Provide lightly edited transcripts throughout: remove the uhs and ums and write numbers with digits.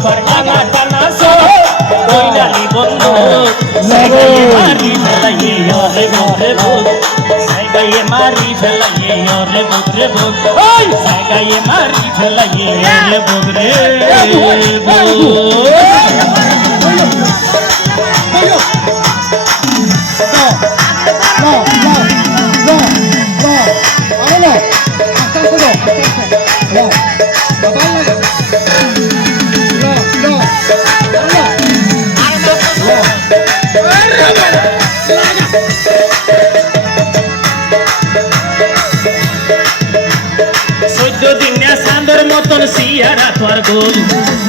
টানা টানা সো কইনালি বন্ধু সাইগাইয়ে মারি ফেলাইয়ে ওরে বগরে বগ সাইগাইয়ে মারি ফেলাইয়ে ওরে বগরে বগ ওই সাইগাইয়ে মারি ফেলাইয়ে ওরে বগরে বগ চাঁদের মতন সিয়ারা তোর গোল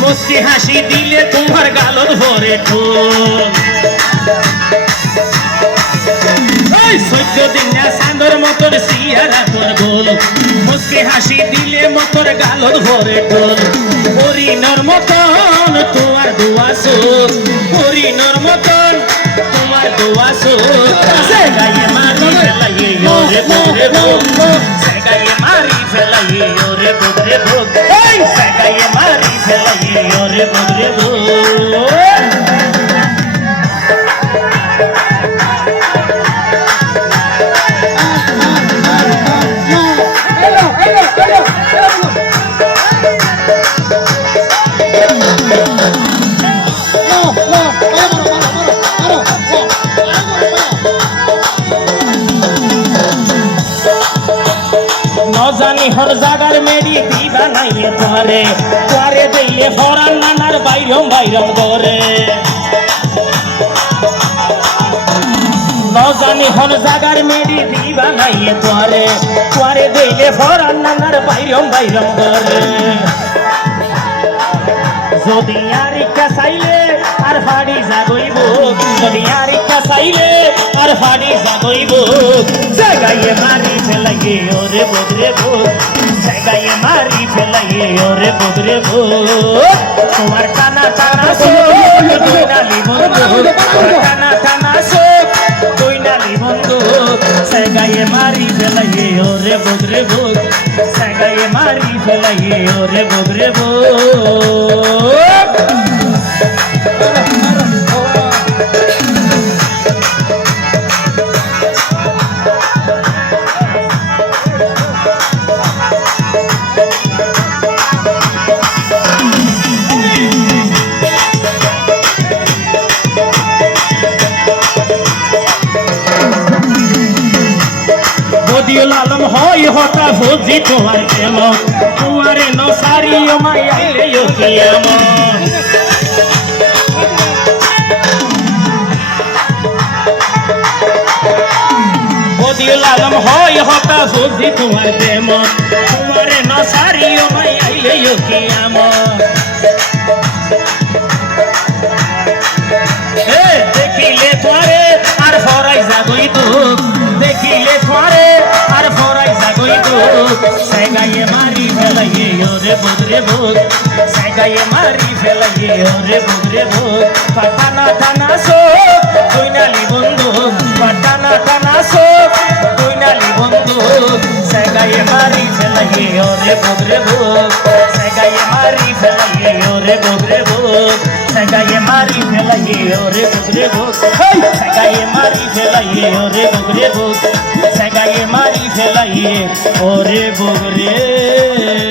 মুস্কি হাসি দিলে তোমার গালত ভরে ঠোল 14 দিন চাঁদের মতন সিয়ারা তোর গোল মুস্কি হাসি দিলে মতর গালত ভরে ঠোল হরিণর মতন তোমার দুয়াসো হরিণর মতন তোমার দুয়াসো গায়ে মারি ফেলাইয়ে ওরে বগরে বগ গায়ে মারি ফেলাইয়ে ওরে বগরে বগ গায়ে মারি ফেলাইয়ে ওরে বগরে বগ জানি হর জাগার মেরি দিবা নাইয়ে তোরে তোরে দিলে ফরান নানার বাইরম বাইরম করে জানি হর জাগার মেরি দিবা নাইয়ে তোরে তোরে দিলে ফরান নানার বাইরম বাইরম করে যদি আর ইচ্ছা চাইলে আর ফাড়ি যাবইব যদি আর ইচ্ছা চাইলে আর ফাড়ি যাবইব জাগাইয়ে মারি ফেলাইয়ে ওরে বগরে বগ জাগাইয়ে মারি ফেলাইয়ে ওরে বগরে বগ তোমার টানা টানা চোখ কইনালি বন্ধু টানা টানা চোখ কইনালি বন্ধু জাগাইয়ে মারি ফেলাইয়ে ওরে বগরে বগ জাগাইয়ে মারি ফেলাইয়ে ওরে বগরে বগ আলম হয় হতা ভোজি তোমার প্রেম তোমারে নসারি আমায় আইলে কিয়াম বদিউল আলম হয় হতা ভোজি তোমার প্রেম তোমারে নসারি আমায় আইলে কিয়াম দেখিলে তোরে আর ফরাই যাবই তো দেখিলে তোরে আর ফরাই যাবই তো সাইগাইয়ে মারি ফেলাইয়ে ওরে বগরে বগ সাইগাইয়ে মারি ফেলাইয়ে ওরে বগরে বগ টানা টানা চোখ কইনালি বন্ধু টানা টানা চোখ কইনালি বন্ধু সাইগাইয়ে মারি ফেলাইয়ে ওরে বগরে বগ সাইগাইয়ে মারি ফেলাইয়ে ওরে বগরে বগ সাইগাইয়ে মারি ফেলাইয়ে ওরে বগরে বগ সাইগাইয়ে মারি ফেলাইয়ে ওরে বগরে বগ সাইগাইয়ে মারি ফেলাইয়ে ওরে বগরে